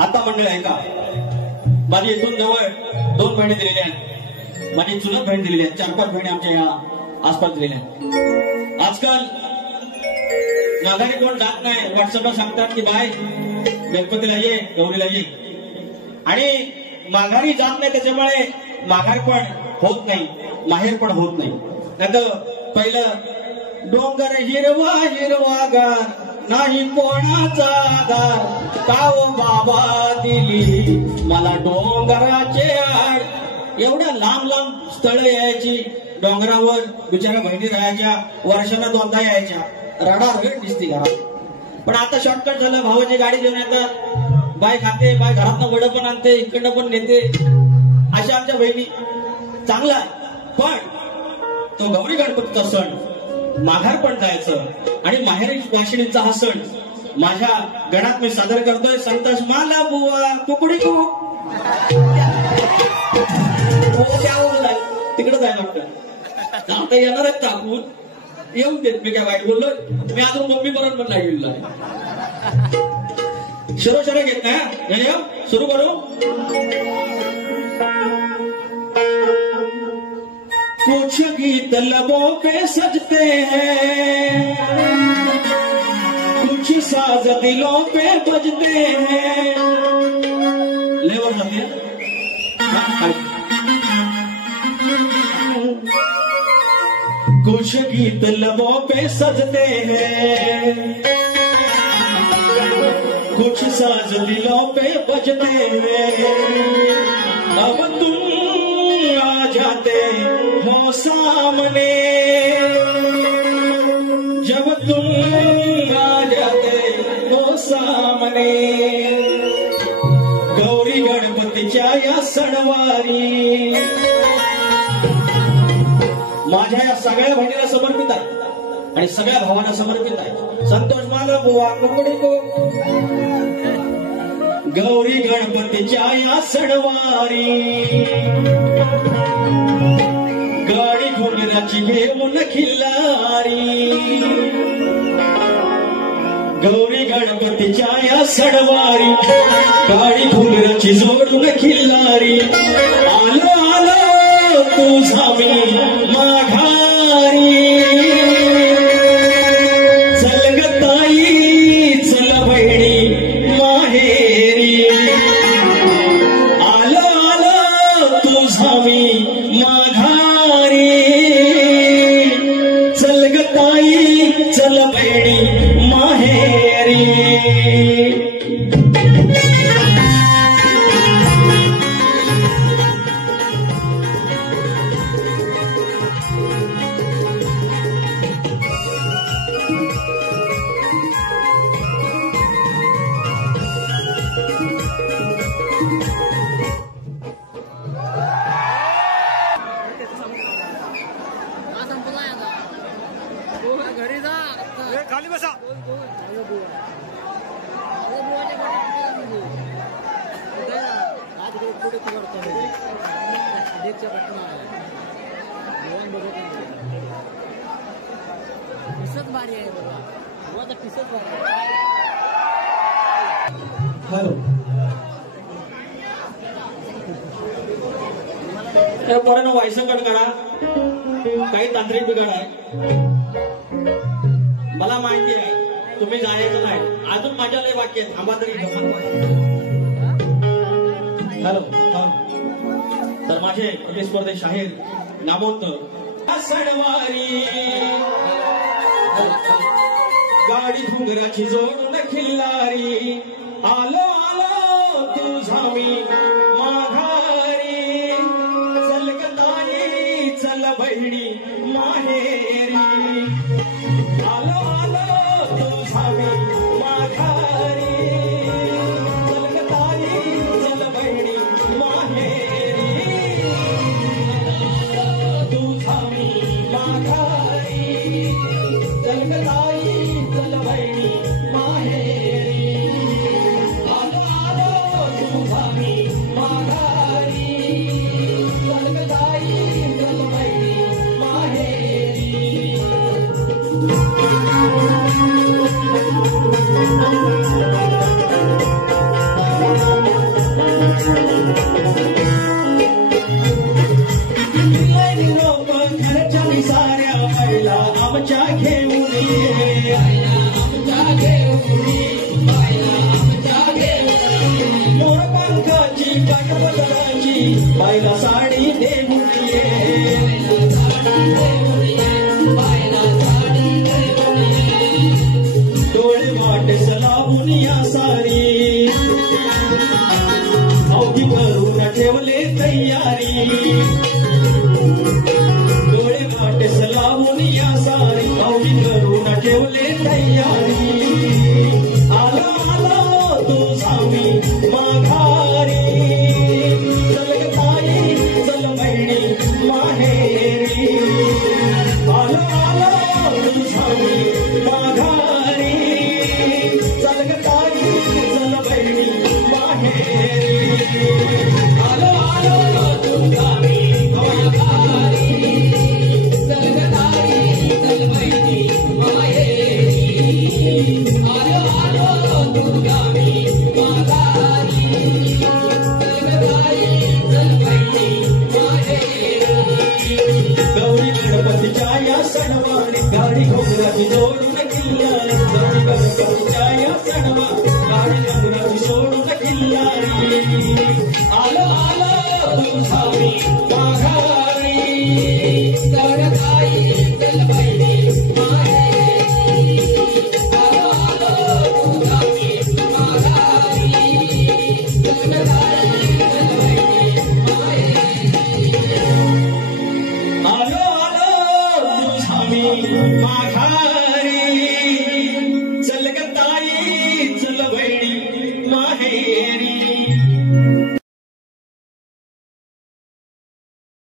आता मंडळ आहे का माझी इथून जवळ 2 बहिणी दिलेल्या आहेत, माझी चुलत बहीण दिलेली आहेत, 4-5 बहिणी आमच्या या आसपास दिलेल्या आहेत. आजकाल माघारी कोण जात नाही, व्हॉट्सअपला सांगतात की बाय गणपतीला ये, गौरीला ये, आणि माघारी जात नाही. त्याच्यामुळे माघार पण होत नाही, माहेर पण होत नाही. नाहीतर पहिलं डोंगर हिरवा हिरवा गार, नाही कोणाचा आधार, काव बाबा दिली मला डोंगराचे आड. एवढ्या लांब लांब स्थळं यायची, डोंगरावर बिचारा बहिणी राहायच्या, वर्षांना 2दा यायच्या, रडारड दिसती घरात. पण आता शॉर्टकट झालं, भावाची गाडी घेऊन येतात, बाय खाते, बाय घरातनं वडं पण आणते, इकडनं पण नेते, अशा आमच्या बहिणी. चांगला पण तो गौरी गणपतीचा सण माघार पण जायचं, आणि माहेरी वाशिणीचा हा सण माझ्या गणात मी सादर करतोय. संतोष माला बुवा कुकडी कू तिकडे जायला वाटतं, आता येणार आहेत कापून येऊन देत. मी काय वाईट बोललोय? मी अजून मम्मी बरोबर पण नाही गेलो. शिरोशरा घेत नाही, सुरू करू. कुछ गीत लबों पे सजते हैं, कुछ साज दिलों पे बजते हैं. लेवर जाती है. कुछ गीत लबों पे सजते हैं, कुछ साज दिलों पे बजते हैं. अब तुम आ जाते हो सामने, जब तुम आ जाते हो सामने, गौरी गणपतीच्या या सणवारी माझ्या या सगळ्या बहिणीला समर्पित आहे आणि सगळ्या भावांना समर्पित आहे. संतोष माला बुवा कुकडी को. गौरी गणपतीच्या या सणवारी गाडी घोंगराची घेऊन खिल्लारी, गौरी गणपतीच्या या सणवारी गाडी घोंगराची जोडून खिल्लारी. आलो आलो तुझा मी माघारी, चल ग ताई चल बहिणी माहेरी. आलो आलो तुझा मी माघारी, चल ग ताई चल बहिणी माहेरी. खाली बसा. भारी आहे बाबा, पिसच भारी. हॅलो, त्या पोरानं व्हायचं कट करा, काही तांत्रिक बिघाड आहे. मला माहिती आहे तुम्ही जायचं नाही, अजून माझ्या लय वाक्य थांबा तरी. हॅलो, तर माझे प्रतिस्पर्धी शाहीर नामवंत सणवारी गाडी घुंगराची जोडून खिल्लारी. आलो आलो तुझा मी माघारी, चल ग ताई चल बहिणी माहेरी. आलो आलो तुझा मी माघारी, चल ग ताई चल बहिणी माहेरी. तुझा मी माघारी, चल ग ताई चल बहिणी माहेरी. बायला साडी देऊन ये डोळे वाटे सलावून या सारी अवघी करून ठेवले तयारी डोळे वाटे सलावून या सारी अवघी करून ठेवले तयारी आला आला तू स्वामी माघारी चल ग ताई चल बहिणी माहेरी आला आला तू स्वामी माघारी चल ग ताई चल बहिणी माहेरी आलो आलो तू स्वामी माघारी चल ग ताई चल बहिणी माहेरी आलो आलो तू स्वामी माघारी चल ग ताई चल बहिणी माहेरी गौरी गणपतीच्या या सणवारी गाडी घोगराची जोडून किल्लारी गौरी गणपतीच्या या सणवारी गाडी घोगराची सोडून किल्लारी आलो आलो तू स्वामी माघारी चल ग ताई चल बहिणी माहेरी आलो आलो तू स्वामी माघारी चल ग ताई चल बहिणी माहेरी आलो आलो तू स्वामी माघारी चल ग ताई चल बहिणी माहेरी